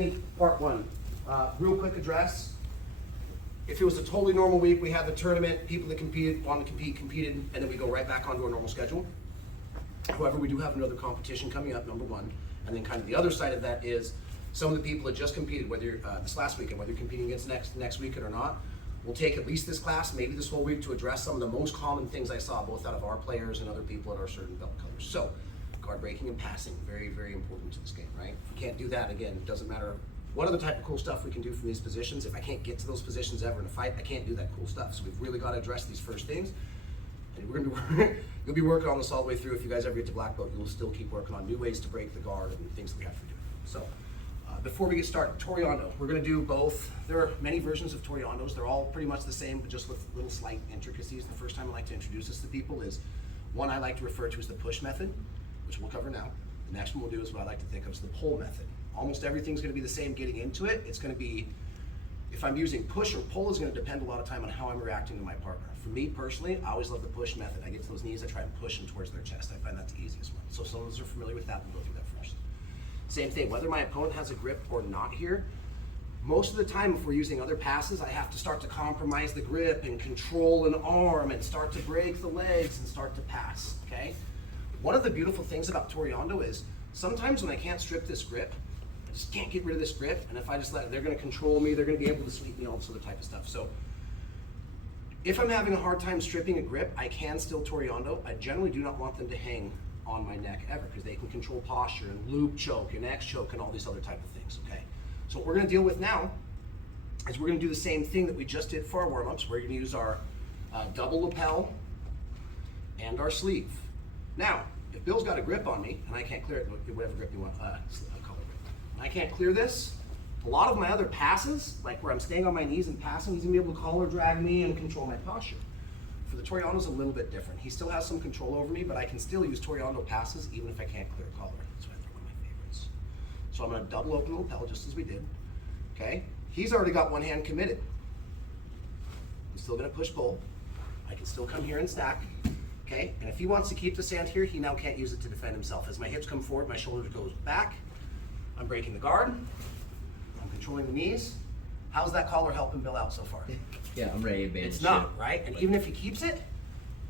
technique, part one. Real quick address. If it was a totally normal week, we had the tournament, people that competed, wanted to compete, competed, and then we go right back onto our normal schedule. However, we do have another competition coming up, number one. And then kind of the other side of that is some of the people that just competed, whether you're, this last weekend, whether you're competing against next weekend or not, we'll take at least this class, maybe this whole week, to address some of the most common things I saw both out of our players and other people at our certain belt colors. So, guard breaking and passing, very, very important to this game, right? If we can't do that, again, it doesn't matter what other type of cool stuff we can do from these positions. If I can't get to those positions ever in a fight, I can't do that cool stuff. So we've really got to address these first things. And we're going to be you'll be working on this all the way through. If you guys ever get to black belt, you'll still keep working on new ways to break the guard and things that we have to do. So before we get started, Toreando, we're going to do both. There are many versions of Toreandos. They're all pretty much the same, but just with little slight intricacies. The first time I like to introduce this to people is one I like to refer to as the push method, which we'll cover now. The next one we'll do is what I like to think of as the pull method. Almost everything's going to be the same getting into it. It's going to be, if I'm using push or pull, is going to depend a lot of time on how I'm reacting to my partner. For me personally, I always love the push method. I get to those knees, I try and push them towards their chest. I find that the easiest one. So some of us are familiar with that, we'll go through that first. Same thing, whether my opponent has a grip or not here, most of the time if we're using other passes, I have to start to compromise the grip and control an arm and start to break the legs and start to pass, okay? One of the beautiful things about Toreando is sometimes when I can't strip this grip, I just can't get rid of this grip, and if I just let it, they're going to control me, they're going to be able to sweep me, all this other type of stuff. So if I'm having a hard time stripping a grip, I can still Toreando. I generally do not want them to hang on my neck ever, because they can control posture and loop choke and X choke and all these other type of things, okay? So what we're going to deal with now is we're going to do the same thing that we just did for our warm-ups. We're going to use our double lapel and our sleeve. Now, if Bill's got a grip on me, and I can't clear it, whatever grip you want, color grip, and I can't clear this, a lot of my other passes, like where I'm staying on my knees and passing, he's going to be able to collar drag me and control my posture. For the Toreando's a little bit different. He still has some control over me, but I can still use Toreando passes even if I can't clear a collar. That's why they're one of my favorites. So I'm going to double open the lapel just as we did. Okay? He's already got one hand committed. I'm still going to push pull. I can still come here and stack. Okay? And if he wants to keep this hand here, he now can't use it to defend himself. As my hips come forward, my shoulders goes back. I'm breaking the guard. I'm controlling the knees. How's that collar helping Bill out so far? Yeah, I'm ready to bend. It's not, right? And even if he keeps it,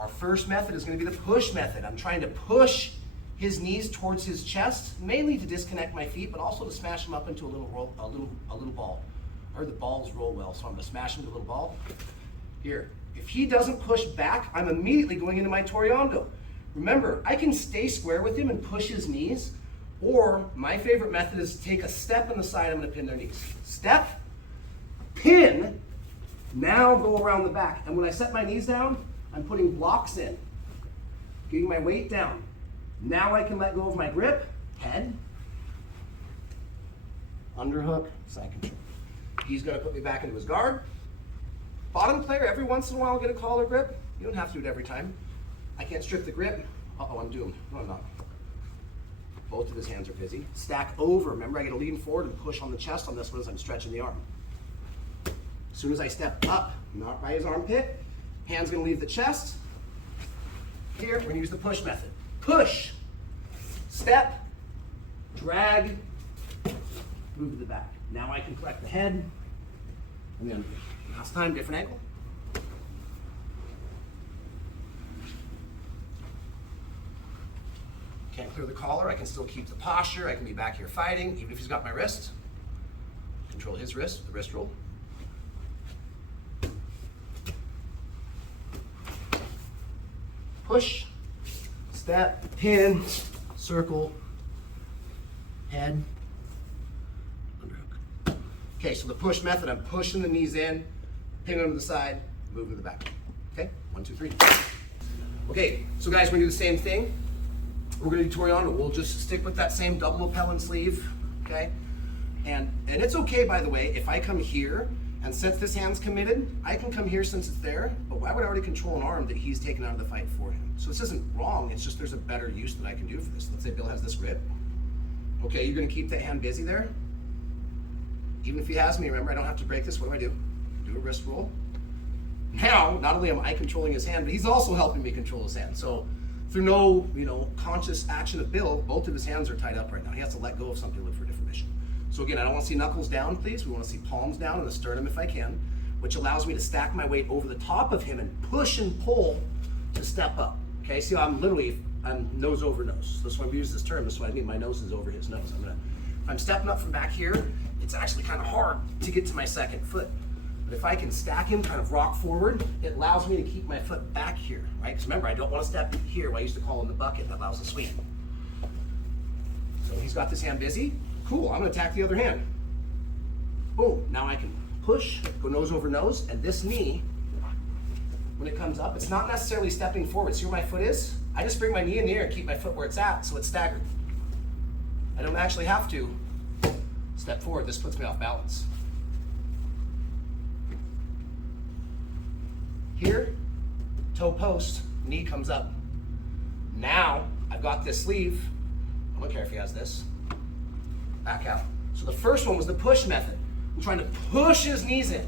our first method is going to be the push method. I'm trying to push his knees towards his chest, mainly to disconnect my feet, but also to smash him up into a little ball. I heard the balls roll well, so I'm going to smash him into a little ball. Here, if he doesn't push back, I'm immediately going into my Toreando. Remember, I can stay square with him and push his knees, or my favorite method is to take a step on the side, I'm going to pin their knees. Step, pin, now go around the back. And when I set my knees down, I'm putting blocks in, getting my weight down. Now I can let go of my grip, head, underhook, side control. He's going to put me back into his guard. Bottom player, every once in a while get a collar grip. You don't have to do it every time. I can't strip the grip. Uh-oh, I'm doomed. No, I'm not. Both of his hands are busy. Stack over. Remember, I get to lean forward and push on the chest on this one as I'm stretching the arm. As soon as I step up, not by his armpit, hand's going to leave the chest. Here, we're going to use the push method. Push, step, drag, move to the back. Now I can collect the head, and then last time, different angle. Can't clear the collar, I can still keep the posture, I can be back here fighting, even if he's got my wrist. Control his wrist, the wrist roll. Push, step, pin, circle, head, underhook. Okay, so the push method, I'm pushing the knees in, pin them to the side, move to the back. Okay, 1, 2, 3. Okay, so guys, we're gonna do the same thing. We're gonna do Toreando. We'll just stick with that same double lapel and sleeve, okay? And it's okay, by the way, if I come here, and since this hand's committed, I can come here since it's there, but why would I already control an arm that he's taken out of the fight for him? So this isn't wrong, it's just there's a better use that I can do for this. Let's say Bill has this grip. Okay, you're gonna keep that hand busy there. Even if he has me, remember, I don't have to break this. What do? Do a wrist roll. Now, not only am I controlling his hand, but he's also helping me control his hand. So through no, conscious action of Bill, both of his hands are tied up right now. He has to let go of something to look for a different mission. So again, I don't want to see knuckles down, please. We want to see palms down and the sternum if I can, which allows me to stack my weight over the top of him and push and pull to step up. Okay, see, I'm nose over nose. That's why we use this term. That's why I mean my nose is over his nose. I'm stepping up from back here. It's actually kind of hard to get to my second foot. But if I can stack him, kind of rock forward, it allows me to keep my foot back here, right? Because remember, I don't want to step here, what I used to call in the bucket that allows the swing. So he's got this hand busy. Cool, I'm gonna attack the other hand. Boom, now I can push, go nose over nose, and this knee, when it comes up, it's not necessarily stepping forward. See where my foot is? I just bring my knee in the air and keep my foot where it's at, so it's staggered. I don't actually have to step forward. This puts me off balance. Here, toe post, knee comes up. Now, I've got this sleeve. I don't care if he has this. Back out. So the first one was the push method. I'm trying to push his knees in.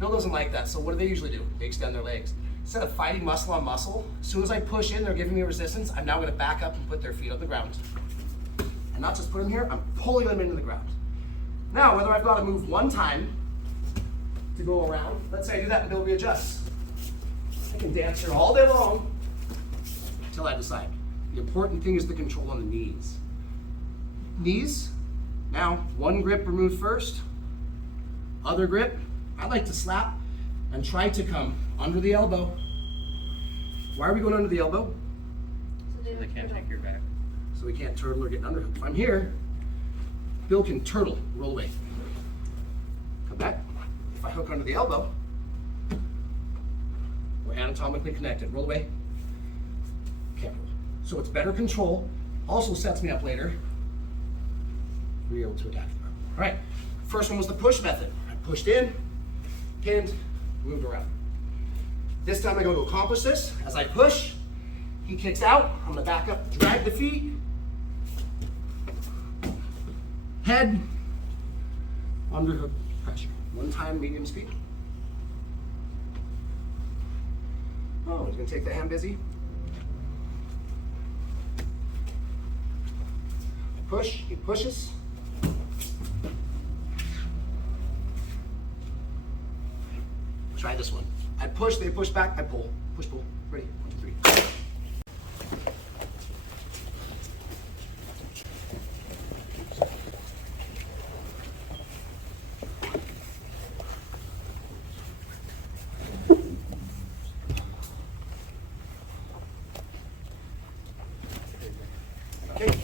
Bill doesn't like that, so what do they usually do? They extend their legs. Instead of fighting muscle on muscle, as soon as I push in, they're giving me resistance, I'm now gonna back up and put their feet on the ground. And not just put them here, I'm pulling them into the ground. Now, whether I've got to move one time to go around, let's say I do that and Bill readjusts. I can dance here all day long until I decide. The important thing is the control on the knees. Knees, now one grip removed first, other grip, I like to slap and try to come under the elbow. Why are we going under the elbow? So they can't take your back. So we can't turtle or get an underhook. If I'm here, Bill can turtle, roll away. Come back. If I hook under the elbow, we're anatomically connected. Roll away. Can't roll. So it's better control. Also sets me up later to be able to attack the arm. All right, first one was the push method. I pushed in, pinned, moved around. This time I go to accomplish this. As I push, he kicks out. I'm gonna back up, drag the feet. Head, underhook pressure. One time, medium speed. Oh, he's gonna take the hand busy. I push, he pushes. Try this one. I push, they push back, I pull. Push, pull. Ready? 1, 2, 3. Okay,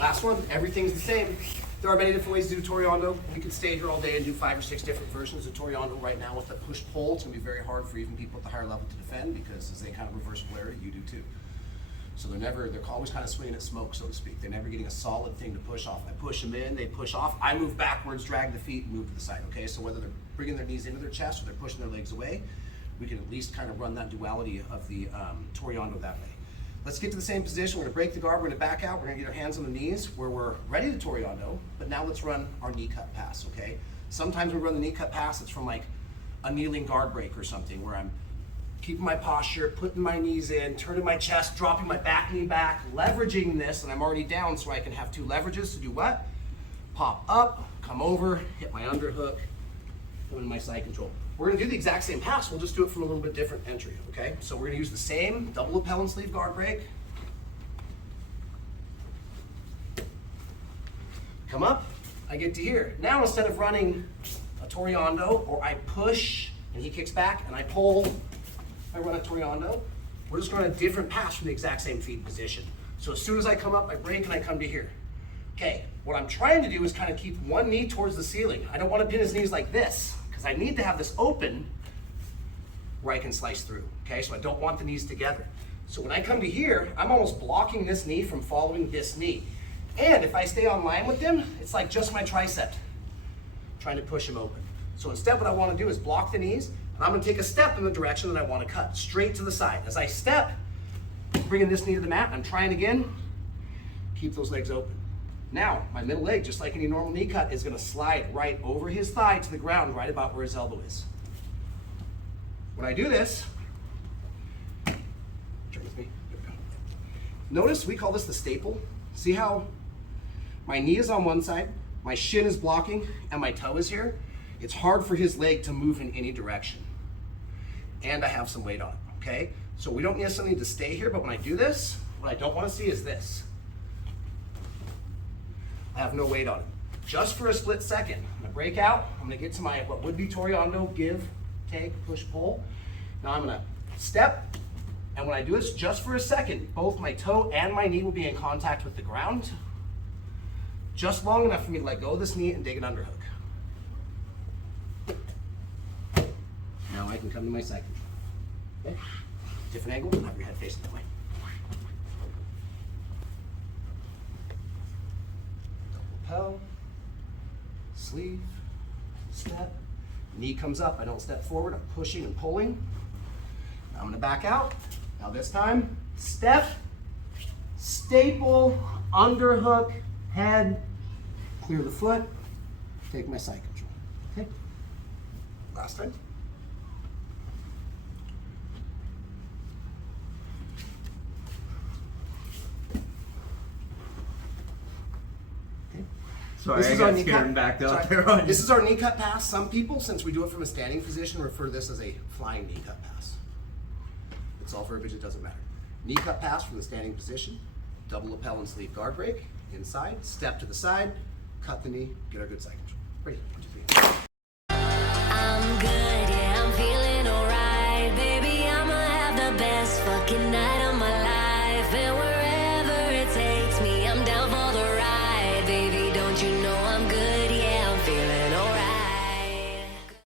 last one. Everything's the same. There are many different ways to do Toreando. We could stay here all day and do 5 or 6 different versions of Toreando right now with the push-pull. It's going to be very hard for even people at the higher level to defend because as they kind of reverse polarity, you do too. So they're always kind of swinging at smoke, so to speak. They're never getting a solid thing to push off. I push them in, they push off. I move backwards, drag the feet, and move to the side, okay? So whether they're bringing their knees into their chest or they're pushing their legs away, we can at least kind of run that duality of the Toreando that way. Let's get to the same position. We're gonna break the guard, we're gonna back out, we're gonna get our hands on the knees where we're ready to Toreando, but now let's run our knee cut pass, okay? Sometimes we run the knee cut pass, it's from like a kneeling guard break or something where I'm keeping my posture, putting my knees in, turning my chest, dropping my back knee back, leveraging this, and I'm already down so I can have 2 leverages to do what? Pop up, come over, hit my underhook, come into my side control. We're gonna do the exact same pass, we'll just do it from a little bit different entry, okay? So we're gonna use the same double lapel and sleeve guard break. Come up, I get to here. Now instead of running a Toreando, or I push and he kicks back and I pull, I run a Toreando, we're just going to a different pass from the exact same feet position. So as soon as I come up, I break and I come to here. Okay, what I'm trying to do is kind of keep one knee towards the ceiling. I don't want to pin his knees like this, because I need to have this open where I can slice through, okay? So I don't want the knees together. So when I come to here, I'm almost blocking this knee from following this knee. And if I stay on line with them, it's like just my tricep, trying to push him open. So instead what I want to do is block the knees, and I'm going to take a step in the direction that I want to cut, straight to the side. As I step, bringing this knee to the mat, I'm trying again, keep those legs open. Now, my middle leg, just like any normal knee cut, is going to slide right over his thigh to the ground, right about where his elbow is. When I do this, turn with me. Notice we call this the staple. See how my knee is on one side, my shin is blocking and my toe is here, it's hard for his leg to move in any direction. And I have some weight on it, okay? So we don't necessarily need to stay here, but when I do this, what I don't want to see is this. I have no weight on it. Just for a split second, I'm gonna break out, I'm gonna get to my, what would be Toreando, give, take, push, pull. Now I'm gonna step, and when I do this, just for a second, both my toe and my knee will be in contact with the ground, just long enough for me to let go of this knee and dig an underhook. Now I can come to my side control. Okay? Different angle, have your head facing that way. Double lapel, sleeve, step, knee comes up, I don't step forward, I'm pushing and pulling. Now I'm gonna back out. Now this time, step, staple, underhook, head, clear the foot, take my side control. Okay? Last time. Sorry, I got scared and backed out there on you. This is our knee cut pass. Some people, since we do it from a standing position, refer to this as a flying knee cut pass. It's all verbiage, it doesn't matter. Knee cut pass from the standing position, double lapel and sleeve guard break, inside, step to the side, cut the knee, get our good side control. Ready?